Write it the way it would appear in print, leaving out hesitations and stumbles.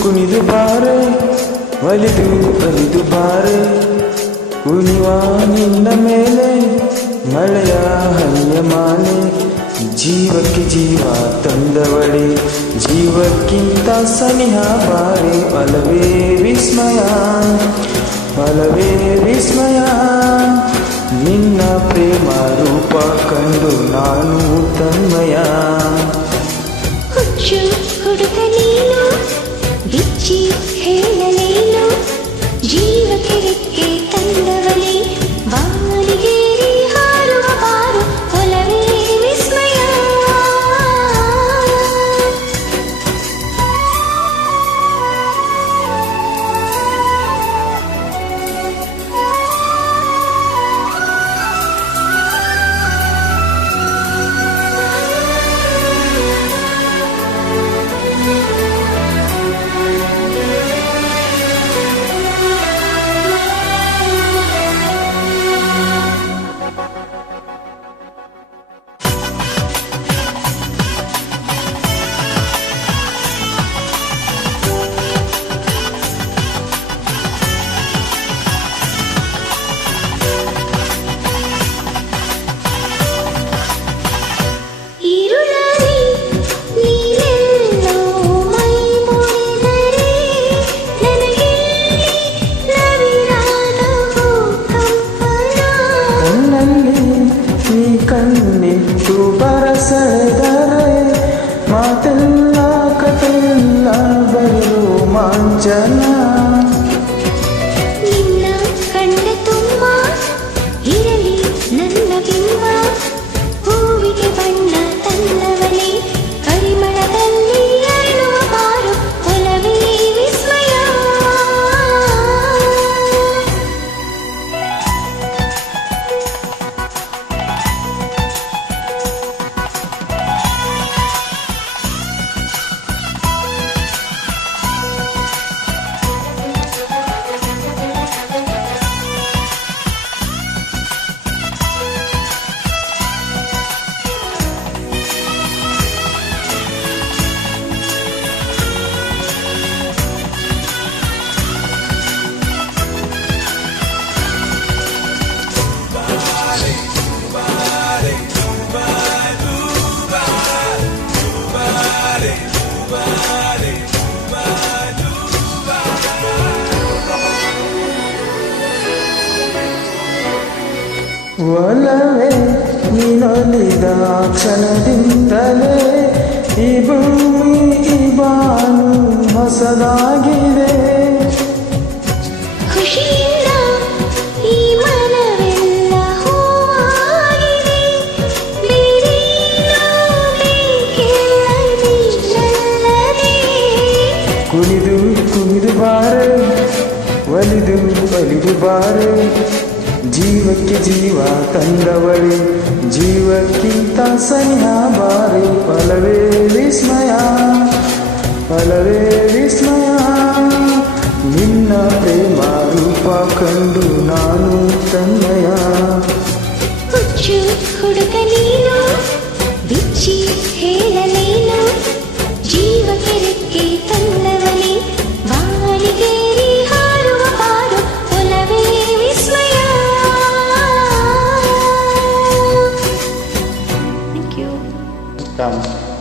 ಕುಣಿದು ಬಾರೆ ಒಲಿದು ಒಲಿದು ಬಾರೆ ಕುಣಿವ ನಿನ್ನ ಮೇಲೆ ಮಳೆಯ ಹನಿಯ ಮಾಲೆ ಜೀವಕ್ಕೆ ಜೀವ ತಂದವಳೆ ಜೀವಕ್ಕಿಂತ ಸನಿಹ ಬಾರೆ ಒಲವೇ ವಿಸ್ಮಯ ಒಲವೇ ವಿಸ್ಮಯ ನಿನ್ನ ಪ್ರೇಮ ರೂಪ ಕಂಡು ನಾನು ತನ್ಮಯ ಹುಚ್ಚು ಹುಡುಗ ನೀನು ಬಿಚ್ಚಿ ಹೇಳಲೇನು ಜೀವಕ್ಕೆ ರೆಕ್ಕೆ ತಂದವನೇ ಬಾಲಿಗೇರಿ ಹಾರುವ ಬಾರು ಒಲವೇ ವಿಸ್ಮಯ ಕಣ್ಣಿಟ್ಟು ಬರಸದರೆ ಮಾತೆಲ್ಲ ಕಥೆಲ್ಲ ಬರೋ ಮಾಂಚನ ನಿನ್ನ ಕಣ್ಣ ತುಂಬ ಇರಲಿ ನನ್ನ ಬಿಂಬ ಹೂವಿಗೆ ಬಣ್ಣ ತಂದವನೇ ಪರಿಮಳದಲ್ಲಿ ಅರಳುವ ಬಾರು ಒಲವೇ ವಿಸ್ಮಯ ಒಲವೇ ನೀನೊಲಿದ ಕ್ಷಣದಿಂದಲೇ ಈ ಭೂಮಿ ಈ ಬಾನು ಹೊಸದಾಗಿದೆ ಖುಷಿಯಿಂದ ಈ ಮನವೆಲ್ಲ ಹೂವಾಗಿದೆ ಬೇರೇನೂ ಬೇಕಿಲ್ಲ ನೀನಲ್ಲದೆ ಕುಣಿದು ಕುಣಿದು ಬಾರೆ ಒಲಿದು ಒಲಿದು ಬಾರೆ ಜೀವಕ್ಕೆ ಜೀವ ತಂದವಳೆ ಜೀವಕ್ಕಿಂತ ಸನಿಹ ಬಾರೆ ಒಲವೇ ವಿಸ್ಮಯ ಒಲವೇ ವಿಸ್ಮಯ ನಿನ್ನ ಪ್ರೇಮ ರೂಪ ಕಂಡು ನಾನು ತನ್ಮಯ ಹುಚ್ಚು ಹುಡುಗ ನೀನು ಬಿಚ್ಚಿ ಹೇಳಲೇನು ಜೀವಕ್ಕೆ ರೆಕ್ಕೆ ತಂದವನೇ ಬಾಲಿಗೇರಿ ಹಾರುವ ಬಾರು ಒಲವೇ ವಿಸ್ಮಯ. Thank you. Come.